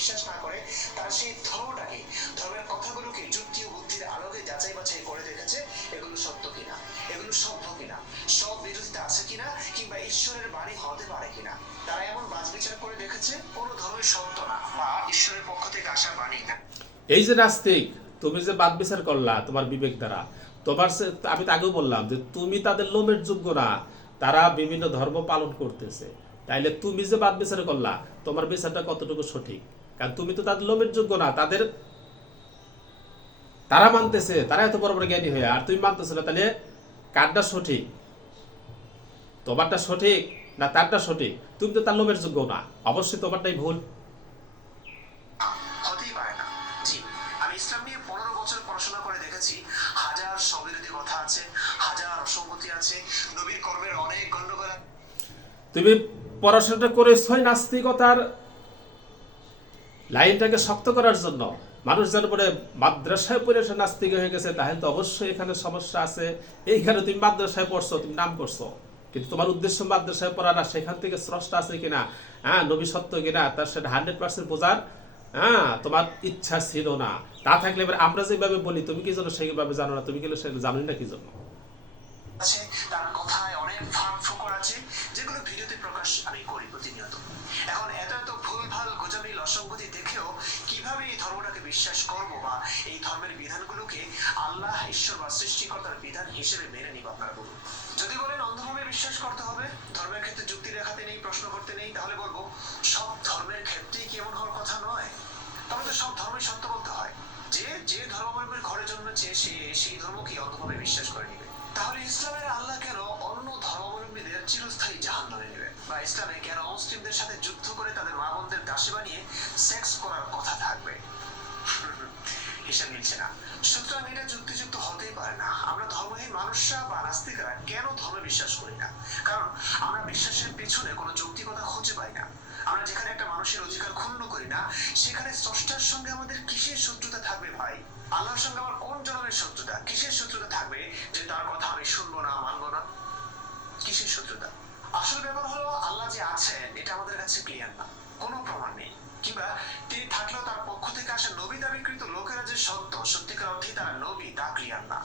বিশ্বাস না করে তারা সেই ধর্মটাকে, ধর্মের কথাগুলোকে যুক্তি ও বুদ্ধির আলোকে যাচাই বাছাই করে দেখেছে এগুলো সত্য কিনা, এগুলো সভ্য কিনা, সব বিরোধিতা আছে কিনা, কিংবা ঈশ্বরের বাণী হতে পারে কিনা। তারা এমন বাছবিচার করে দেখেছে কোনো ধর্মের সত্য না বা ঈশ্বরের পক্ষ থেকে আসা বাণী না। এই যে নাস্তিক, তুমি যে বাদ বিচার করলা তোমার বিবেক দ্বারা, তোমার আমি তো আগেও বললাম যে তুমি তাদের লোমের যোগ্য না, তারা বিভিন্ন ধর্ম পালন করতেছে, তাইলে তুমি যে বাদ বিচার করলা তোমার বিচারটা কতটুকু সঠিক? কারণ তুমি তো তাদের লোমের যোগ্য না, তারা মানতেছে, তারা এত বড় বড় জ্ঞানী হয়ে, আর তুমি মানতেছো না, তাহলে কারটা সঠিক? তোমারটা সঠিক না তারটা সঠিক? তুমি তো তার লোমের যোগ্য না, অবশ্যই তোমারটাই ভুল। হতেই পারে না। জি, আমি ইসলাম নিয়ে 15 বছর পড়াশোনা করে দেখেছি হাজার স্ববিরোধী কথা আছে, হাজার অসঙ্গতি আছে, নবীর কর্মের অনেক গন্ডগোল। তুমি পড়াশোনাটা করেছই নাস্তিকতার লাইনটাকে শক্ত করার জন্য। মানুষ যার উপরে মাদ্রাসায় পড়ে সে নাস্তিক হয়ে গেছে, তাহলে তো অবশ্যই এখানে সমস্যা আছে। এইখানে তুমি মাদ্রাসায় পড়ছো, তুমি নাম করছো, কিন্তু তোমার উদ্দেশ্য মাদ্রাসায় পড়া না, সেখান থেকে স্রষ্টা আছে কিনা, হ্যাঁ, নবী সত্য কিনা, তার সেটা 100% বোঝার তোমার ইচ্ছা ছিল না। তা থাকলে এবার আমরা যেভাবে বলি তুমি কি জন্য সেইভাবে জানো না, তুমি কি সেটা জানি না কি জন্য? আছে, তার কথায় অনেক ফাঁক ফোকর আছে, যেগুলো ভিডিওতে প্রকাশ আমি করি প্রতিনিয়ত। এখন এত এত ভুলভাল গোজামিল অসঙ্গতি দেখেও কিভাবে এই ধর্মটাকে বিশ্বাস করব বা এই ধর্মের বিধানগুলোকে আল্লাহ, ঈশ্বর বা সৃষ্টিকর্তার বিধান হিসেবে মেনে নিব? আপনারা বলুন। যদি বলেন অন্ধভাবে বিশ্বাস করতে হবে, ধর্মের ক্ষেত্রে যুক্তি দেখাতে নেই, প্রশ্ন করতে নেই, তাহলে বলবো সব ধর্মের ক্ষেত্রেই কি এমন হওয়ার কথা নয়? তবে তো সব ধর্মই সত্য বলতে হয়। যে ধর্মাবলম্বীর ঘরে জন্মেছে সে সেই ধর্মকে অন্ধভাবে বিশ্বাস করে নিবে। তাহলে ইসলামের আল্লাহ কেন অন্য ধর্মাবলম্বীদের চিরস্থায়ী জাহান্নামে নেবেন? বা ইসলামে কেন মুসলিমদের সাথে যুদ্ধ করে তাদের মা বোনদের দাসী বানিয়ে সেক্স করার কথা থাকবে? হিসাব মিলছে না। সুতরাং এটা যুক্তিযুক্ত হতেই পারে না। আমরা ধর্মহীন মানুষরা বা নাস্তিকরা কেন ধর্মে বিশ্বাস করি না? কারণ আমরা বিশ্বাসের পিছনে কোনো যৌক্তিকতা খুঁজে পাই না। আমরা যেখানে একটা মানুষের অধিকার ক্ষুণ্ণ করি না, সেখানে স্রষ্টার সঙ্গে আমাদের কিসের শত্রুতা থাকবে ভাই? আল্লাহর সঙ্গে আমার কোন জনমের শত্রুতা, কিসের শত্রুতা থাকবে যে তার কথা আমি শুনবো না, মানবো না? কিসের শত্রুতা? আসল ব্যাপার হলো আল্লাহ যে আছেন এটা আমাদের কাছে ক্লিয়ার না, কোনো প্রমাণ নেই। কিংবা তিনি থাকলেও তার পক্ষ থেকে আসা নবী দাবিকৃত লোকেরা যে সত্য, সত্যিকার অর্থেই তারা নবী, তা ক্লিয়ার না।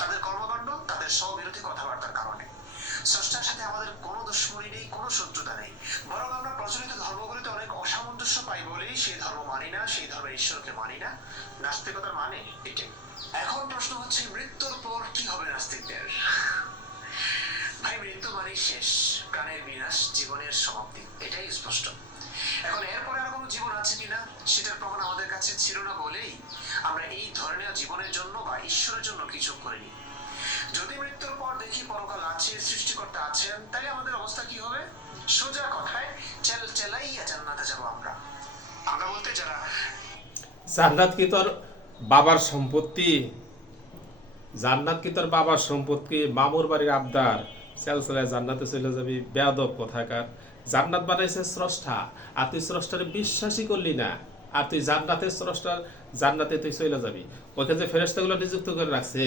তাদের কর্মকাণ্ড, তাদের স্ববিরোধী কথাবার্তার কারণে। স্রষ্টার সাথে আমাদের কোনো দুশ্মনী নেই, কোনো শত্রুতা নেই, বরং আমরা প্রচলিত ধর্মগুলিতে অনেক অসামঞ্জস্য পাই বলেই সেই ধর্ম মানি না, সেই ধর্মের ঈশ্বরকে মানি না। নাস্তিকতার মানে এটাই। এখন প্রশ্ন হচ্ছে মৃত্যুর পর কি হবে নাস্তিকদের? ভাই, মৃত্যু মানে শেষ, প্রাণের বিনাশ, জীবনের সমাপ্তি, এটাই স্পষ্ট। এখন এরপরে আর কোনো জীবন আছে কিনা সেটার প্রমাণ আমাদের কাছে ছিল না বলেই আমরা এই ধরনের জীবনের জন্য বা ঈশ্বরের জন্য কিছু করিনি। যদি মৃত্যুর পর দেখি পরকাল আছে, সৃষ্টিকর্তা আছেন, তাহলে আমাদের অবস্থা কি হবে? সোজা কথায় চেলাইয়া জান্নাতে যাব আমরা। আমরা বলতে যারা জান্নাত কি তোর বাবার সম্পত্তি? জান্নাত কি তোর বাবার সম্পত্তি? মামুর বাড়ির আবদার সেলসেলায় জান্নাতে চলে যাবি? বেয়াদব কোথাকার। জান্নাত বানাইছে স্রষ্টা, আর তুই স্রষ্টার বিশ্বাসই করলি না, আর তুই জান্নাতের স্রষ্টার জান্নাতে তুই চলে যাবি। ওইখানে যে ফেরেশতাগুলো নিযুক্ত করে রাখছে,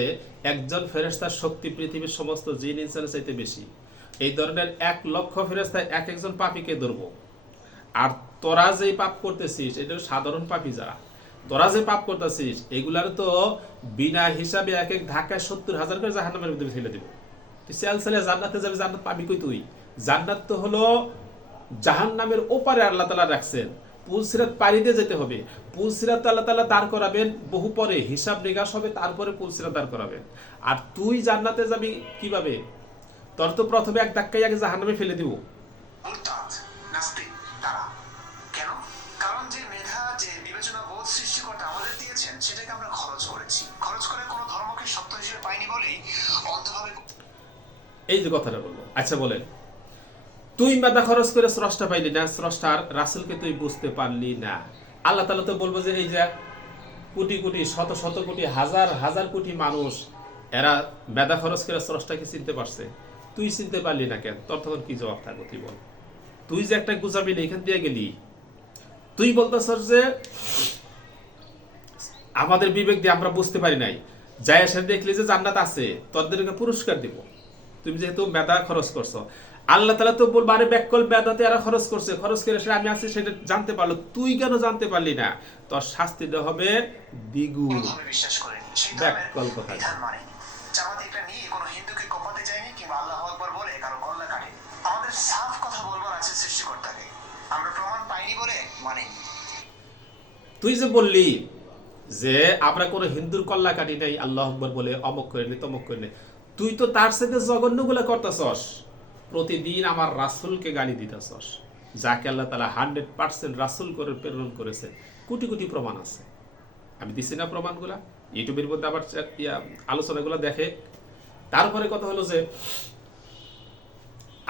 একজন ফেরেশতার শক্তি পৃথিবীর সমস্ত জিন ইনসানের চাইতে বেশি। এই ধরনের 1,00,000 ফেরেশতা এক একজন পাপীকে ধরবো। আর তোরা যে পাপ করতেছিস এটা সাধারণ পাপী যারা, তোরা যে পাপ করতেছিস এগুলার তো বিনা হিসাবে এক এক ধাক্কায় 70,000 করে জাহান্নামের মধ্যে ফেলে দিব। তুই সেলসেলে জান্নাতে যাবি, জান্নাত পাবি কই তুই? জান্নাত তো হলো জাহান্নামের ওপারে আল্লাহ তাআলা রাখছেন, পুলসিরাত পাড়ি দিয়ে যেতে হবে। পুলসিরাত আল্লাহ তাআলা দাঁড় করাবেন বহু পরে, হিসাব নিকাশ হবে, তারপরে পুলসিরাত দাঁড় করাবেন। আর তুই জান্নাতে যাবি কিভাবে? তোর তো প্রথমে এক ধাক্কায় আগে জাহান্নামে ফেলে দিব। মুরতাদ, নাস্তিক তারা। কেন? কারণ যে মেধা, যে বিবেচনা বোধ সৃষ্টিকর্তা আমাদের দিয়েছেন সেটাকে আমরা খরচ করেছি। খরচ করে কোনো ধর্মকে সত্য হিসেবে পাইনি বলেই অন্ধভাবে। এই যে কথাটা বলবো, আচ্ছা বলেন, তুই মেধা খরচ করে স্রষ্টা পাইলি না, স্রষ্টার রাসূলকে তুই বুঝতে পারলি না। আল্লাহ তাআলা তো বলবো যে এই যে কোটি কোটি, শত শত কোটি, হাজার হাজার কোটি মানুষ, এরা মেধা খরচ করে স্রষ্টাকে চিনতে পারছে, তুই চিনতে পারলি না কেন? তোর তখন কি জবাব থাকবে তুই বল? তুই যে একটা গুজাবিল এখান দিয়ে গেলি, তুই বলতেছস যে আমাদের বিবেক দিয়ে আমরা বুঝতে পারি নাই, যাই এসে দেখলি যে জান্নাত আছে, তোদেরকে পুরস্কার দিব, তুমি যেহেতু মেধা খরচ করছো। আল্লাহ তাআলা তো বলবো আরে ব্যাককল বেদাতে এরা খরচ করছে, খরচ করে সেটা আমি আছি সেটা জানতে পারলো, তুই কেন জানতে পারলি না? তোর শাস্তি দেওয়া হবে দ্বিগুণ। কোনোভাবে বিশ্বাস করেনি, সেই ব্যাককল ধর্মের কথা। বিধান মানেনি। জামাত এটা নিয়ে কোনো হিন্দুকে কোপাতে চায়নি কিংবা আল্লাহু আকবার বলে কারো গলা কাটেনি। আমাদের সাফ কথা বলবার আছে সৃষ্টিকর্তাকে, আমরা প্রমাণ পাইনি বলে মানেনি। তুই যে বললি যে আমরা কোনো হিন্দুর কল্লা কাটি নাই, আল্লাহ আকবার বলে অমক করে নি তমক করে নি, তুই তো তার সাথে জঘন্যগুলো করতেছস। প্রতিদিন আমার রাসূলকে গালি দিতেছস, যাকে আল্লাহ তাআলা 100% রাসূল করে প্রেরণ করেছে। কোটি কোটি প্রমাণ আছে, আমি দিছি না প্রমাণগুলা? ইউটিউবের মধ্যে আবার আলোচনাগুলো দেখে। তারপরে কথা হলো যে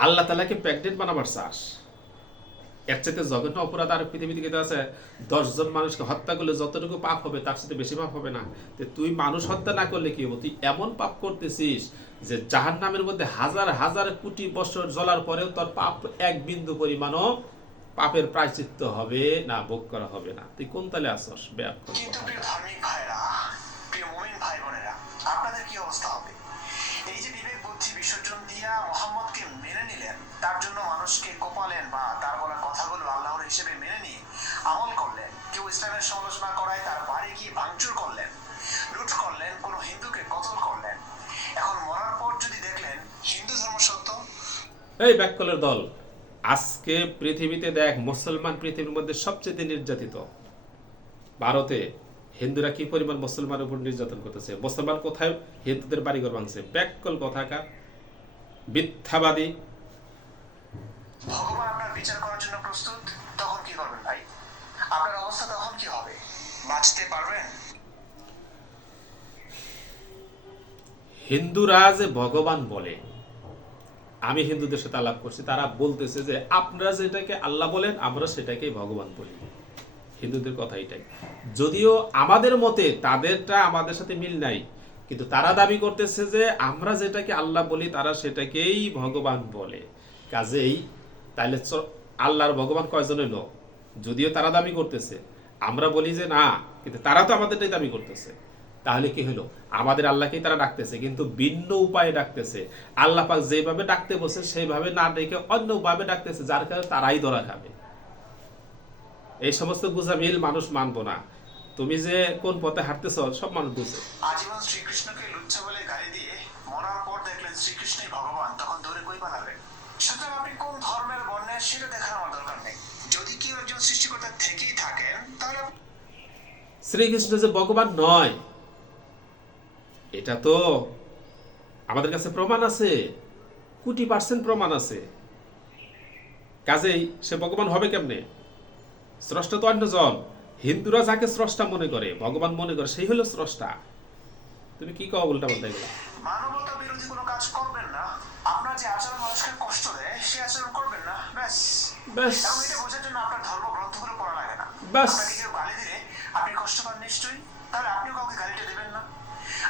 আল্লাহ তাআলাকে প্রেগনেন্ট বানাবার চাস, এর চাইতে জঘন্য অপরাধ আর পৃথিবীতে কিন্তু আছে? 10 জন মানুষকে হত্যা করলে যতটুকু পাপ হবে তার সাথে বেশি পাপ হবে না? তো তুই মানুষ হত্যা না করলে কি হবে? তুই এমন পাপ করতেছিস যে জাহান্নামের মধ্যে হাজার হাজার কোটি বছর জ্বলার পরেও তোর পাপ এক বিন্দু পরিমাণও পাপের প্রায়শ্চিত্ত হবে না, ভোগ করা হবে না। তুই কোন তালে আসছস? কিন্তু প্রিয় ধার্মিক ভাইরা, প্রিয় মুমিন ভাই বোনেরা, আপনাদের কি অবস্থা হবে? এই যে বিবেক বুদ্ধি বিসর্জন দিয়া মুহাম্মদকে মেনে নিলেন, তার জন্য মানুষকে কোপালেন বা তার বলা কথাগুলো আল্লাহর হিসেবে মেনে নিয়ে আমল করলেন, কেউ ইসলামের সমালোচনা করায় তার বাড়ি গিয়ে ভাঙচুর করলেন, লুট করলেন, কোনো হিন্দুকে কতল করলেন। এখন মরার পর যদি দেখলেন হিন্দু ধর্ম সত্য, এই ব্যাককলের দল, আজকে পৃথিবীতে দেখ মুসলমান পৃথিবীর মধ্যে সবচেয়ে নির্যাতিত। ভারতে হিন্দুরা কি পরিমাণ মুসলমানের উপর নির্যাতন করতেছে, মুসলমান কোথায় হিন্দুদের বাড়িঘর ভাঙছে। ব্যাককল কথাকার, মিথ্যাবাদী। ভগবান আপনার বিচার করার জন্য প্রস্তুত, তখন কি করবেন ভাই? আপনার অবস্থা তখন কি হবে? বাঁচতে পারবেন? হিন্দুরা যে ভগবান বলে, আমি হিন্দুদের সাথে আলাপ করছি, তারা বলতেছে যে আপনারা যেটাকে আল্লাহ বলেন আমরা সেটাকেই ভগবান বলি। হিন্দুদের কথা এটাই। যদিও আমাদের মতে তাদেরটা আমাদের সাথে মিল নাই, কিন্তু তারা দাবি করতেছে যে আমরা যেটাকে আল্লাহ বলি তারা সেটাকেই ভগবান বলে। কাজেই তাইলে আল্লাহর ভগবান কয়জন হলো? যদিও তারা দাবি করতেছে, আমরা বলি যে না, কিন্তু তারা তো আমাদেরটাই দাবি করতেছে। তাহলে কি হলো? আমাদের আল্লাহকেই তারা ডাকতেছে, কিন্তু ভিন্ন উপায়ে ডাকতেছে। আল্লাহ পাক যেভাবে ডাকতে বলছে সেইভাবে না ডেকে অন্য উপায়ে ডাকতেছে, যার কারণে তারাই ধরা খাবে। এই সমস্ত গুজামিল মানুষ মানবো না। তুমি যে কোন পথে হাঁটতেছ সব মানুষ বুঝে। আজীবন শ্রীকৃষ্ণকে লুচ্ছা বলে গালি দিয়ে মরার পর দেখলেন শ্রীকৃষ্ণই ভগবান, তখন ধরে কই পালাবেন? সুতরাং আপনি কোন ধর্মের বর্ণের সেটা দেখার আমার দরকার নেই। যদি কেউ একজন সৃষ্টিকর্তা থেকেই থাকেন তাহলে শ্রীকৃষ্ণ যে ভগবান নয় এটা তো আমাদের কাছে প্রমাণ আছে, কোটি % প্রমাণ আছে। কাজেই সে ভগবান হবে কেমনে? স্রষ্টা তো অন্যজন। হিন্দুরা যাকে স্রষ্টা মনে করে, ভগবান মনে করে, সেই হলো স্রষ্টা। তুমি কি কও উল্টা পাল্টা এগুলা? মানবতা বিরোধী কোনো কাজ করবেন না। আপনার যে আচরণ মানুষকে কষ্ট দেয় সে আচরণ করবেন না, ব্যাস। ব্যাস এবং এটা বোঝার জন্য আপনার ধর্মগ্রন্থগুলো পড়া লাগে না। ব্যাস। আপনাকে কেউ গালি দিলে আপনি কষ্ট পান নিশ্চয়ই, তাহলে আপনিও কাউকে গালিটা দেবেন না।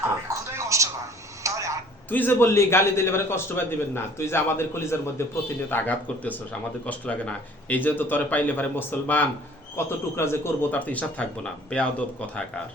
আপনি খুদাই কষ্ট পান, তাহলে তুই যে বললি গালি দিলে মানে কষ্ট পাই দিবেন না, তুই যে আমাদের কলিজার মধ্যে প্রতিনিয়ত আঘাত করতেছস, আমাদের কষ্ট লাগে না? এই যে তো তরে পাইলে পারে মুসলমান কত টুকরা যে করবো তার তো হিসাব থাকবো না। বেয়াদব কথাকার।